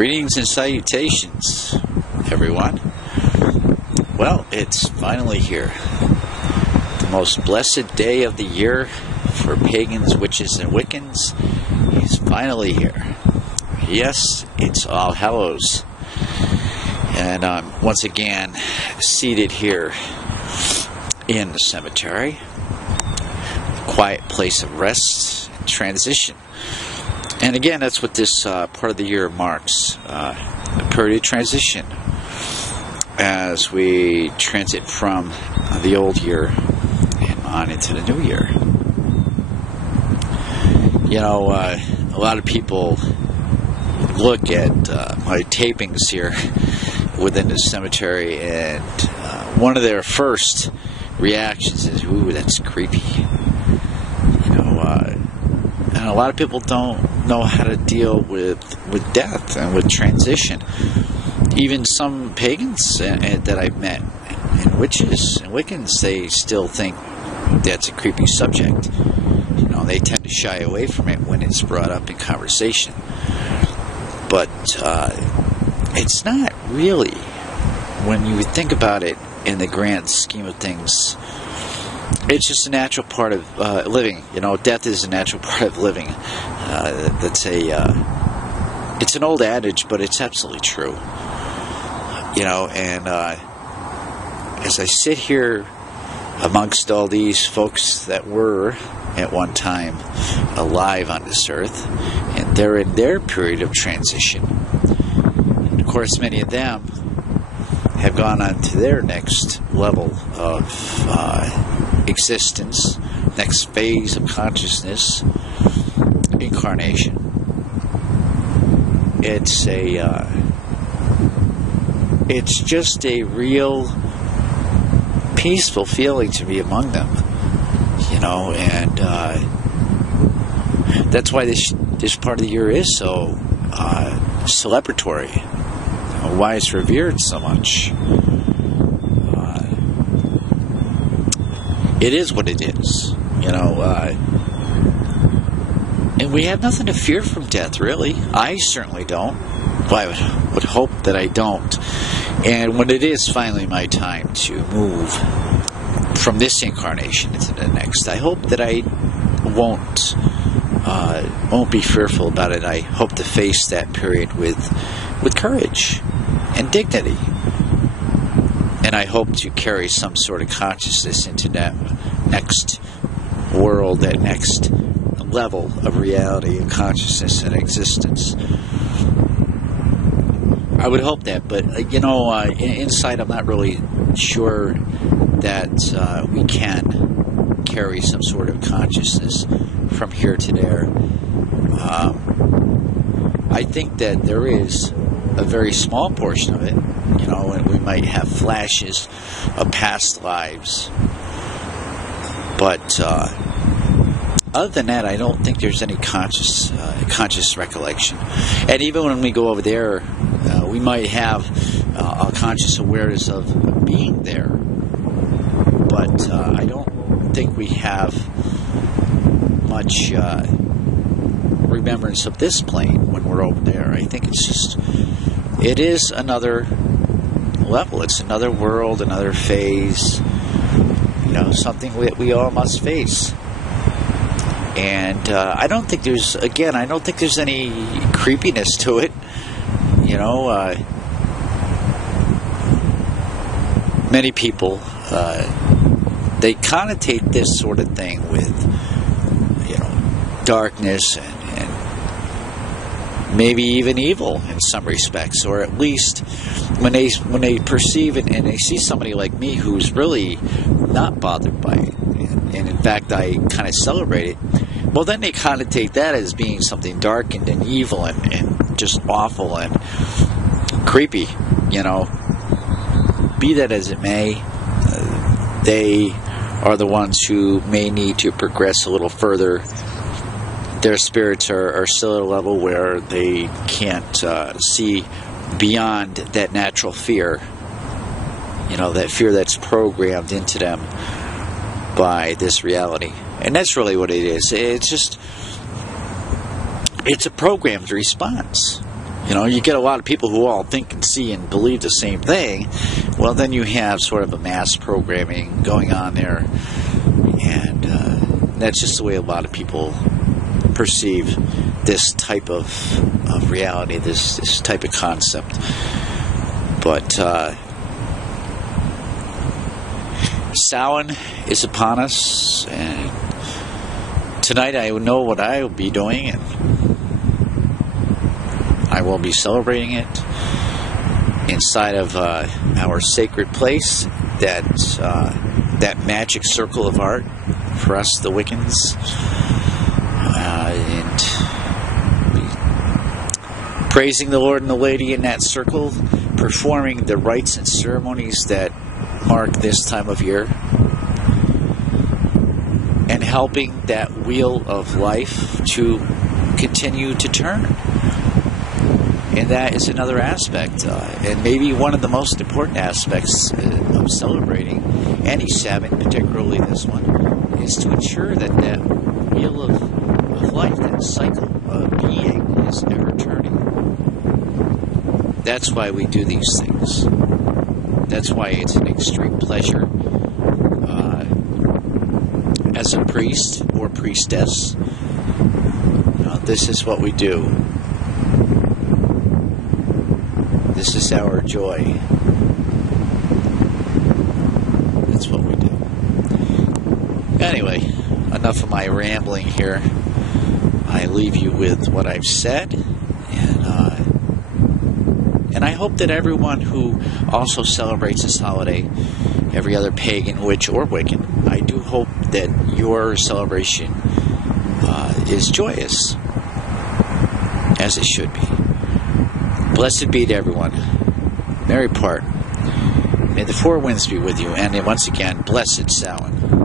Greetings and salutations, everyone. Well, it's finally here. The most blessed day of the year for pagans, witches, and Wiccans is finally here. Yes, it's All Hallows. And I'm once again seated here in the cemetery, a quiet place of rest and transition. And again, that's what this part of the year marks, a period of transition as we transit from the old year and on into the new year. You know, a lot of people look at my tapings here within the cemetery, and one of their first reactions is, "Ooh, that's creepy." You know, and a lot of people don't know how to deal with death and with transition. Even some pagans that I've met, and witches and Wiccans, they still think that's a creepy subject. You know, they tend to shy away from it when it's brought up in conversation. But it's not really, when you think about it in the grand scheme of things. It's just a natural part of living. You know, death is a natural part of living. It's an old adage, but it's absolutely true. You know, and as I sit here amongst all these folks that were at one time alive on this earth, and they're in their period of transition. And of course, many of them have gone on to their next level of existence, next phase of consciousness, incarnation. It's just a real peaceful feeling to be among them, you know, and that's why this part of the year is so celebratory, you know, why it's revered so much. It is what it is, you know, and we have nothing to fear from death, really. I certainly don't. Well, I would hope that I don't. And when it is finally my time to move from this incarnation into the next, I hope that I won't be fearful about it. I hope to face that period with courage and dignity. And I hope to carry some sort of consciousness into that next world, that next level of reality and consciousness and existence. I would hope that, but you know, inside I'm not really sure that we can carry some sort of consciousness from here to there. I think that there is a very small portion of it, you know, and we might have flashes of past lives. But other than that, I don't think there's any conscious recollection. And even when we go over there, we might have a conscious awareness of being there. But I don't think we have much remembrance of this plane when we're over there. I think it is another level. It's another world, another phase. You know, something that we all must face. And I don't think there's any creepiness to it. You know, many people, they connotate this sort of thing with, you know, darkness and maybe even evil in some respects, or at least when they perceive it and they see somebody like me who's really not bothered by it, and in fact I kind of celebrate it, well, then they connotate that as being something darkened and evil and just awful and creepy, you know. Be that as it may, they are the ones who may need to progress a little further. Their spirits are still at a level where they can't see beyond that natural fear, you know, that fear that's programmed into them by this reality. And that's really what it is. It's a programmed response. you get a lot of people who all think and see and believe the same thing. Well, then you have sort of a mass programming going on there, and that's just the way a lot of people perceive this type of reality, this type of concept. But Samhain is upon us, and tonight I know what I will be doing, and I will be celebrating it inside of our sacred place, that magic circle of art for us, the Wiccans, and praising the Lord and the Lady in that circle, performing the rites and ceremonies that mark this time of year, and helping that wheel of life to continue to turn. And that is another aspect, and maybe one of the most important aspects of celebrating any Sabbath, particularly this one, is to ensure that that wheel of life, that cycle of being, is ever turning. That's why we do these things. That's why it's an extreme pleasure as a priest or priestess. This is what we do. This is our joy. That's what we do. Anyway, enough of my rambling here. I leave you with what I've said, and I hope that everyone who also celebrates this holiday, every other pagan, witch, or Wiccan, I do hope that your celebration is joyous, as it should be. Blessed be to everyone. Merry part. May the four winds be with you, and once again, blessed Samhain.